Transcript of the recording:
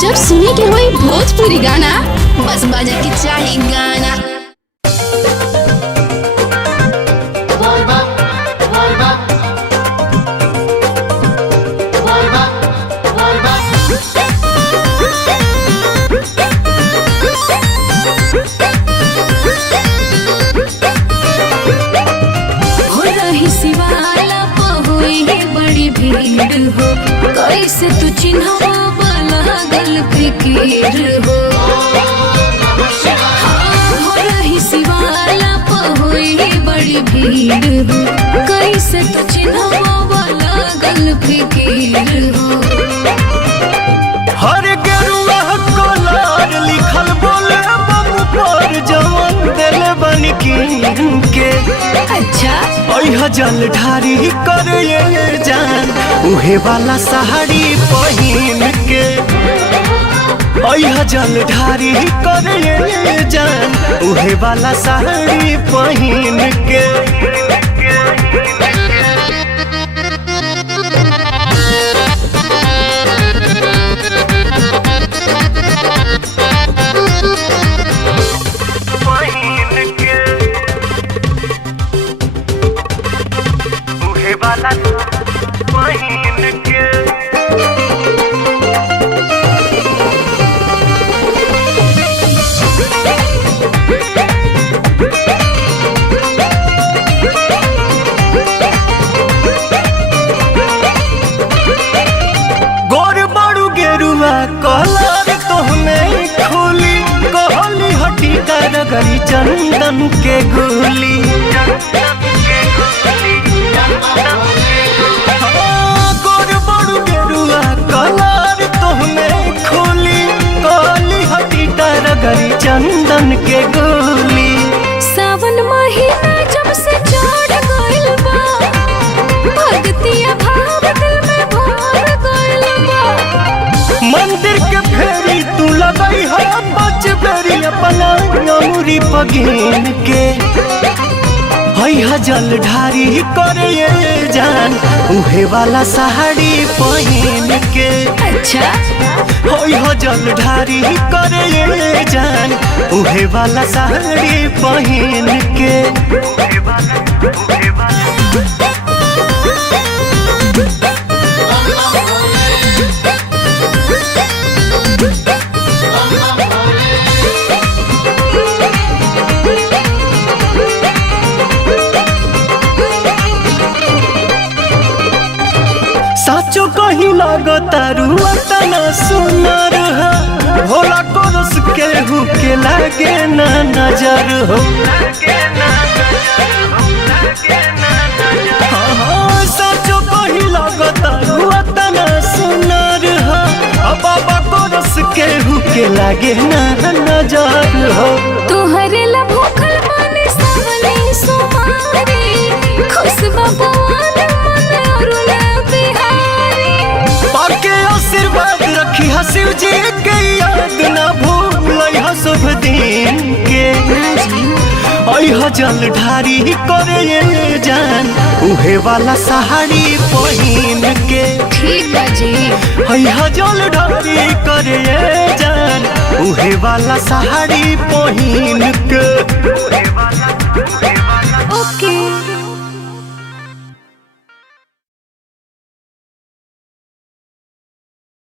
जब सुने के होई भोजपुरी गाना बस बजे के चाही गाना। कैसे तू चिन्हवा लागल फिकीर हो हो रही शिवाला पहुई बड़ी भीड़ हो कैसे तू चिन्हवा लागल फिकीर हो। हर गेरुआ कलर लिखल बोले बम पर जवन दिल बन के अच्छा ओह जल ढारी कर जान उहे वाला साड़ी पहिन के ओह जल ढारी कर जान उहे वाला साड़ी पहिन के। कलर तोहमे खोली कहली हटी करगरी चंदन के गोली गोर बड़ू गेरुआ कलर तोहमे खोली कहली हटी करगरी चंदन के गोली। सावन महीना जब से चढ़ गइल बा भक्तिया भाव दिल में भर गइल बा। मंदिर के फेरी तू लगई है बच बेरी अपना अमूरी पगीन के है जल ढारी करे जान उहे वाला साड़ी पहिन के। अच्छा है जल ढारी करे जान उहे वाला साड़ी पहिन के। साचो कहीं लागता रुआ तना सुनर हो भोला कोरस के हु के लागे ना नजर हो। साचो कहीं लागता रुआ तना सुनर हो बाबा कोरस के हु के लागे ना नजर हो। तोहरे ला भूखल माने सावली सुमारी खुशबा पवन मन अरुण बिहारी पाके आशीर्वाद रखी शिव जी के याद ना भूल शुभ दिन के। ओह जल ढारी करे जान उहे वाला साड़ी पहिन के। ठीक बा जी है जल ढारी करे जान उहे वाला साड़ी पहिन के।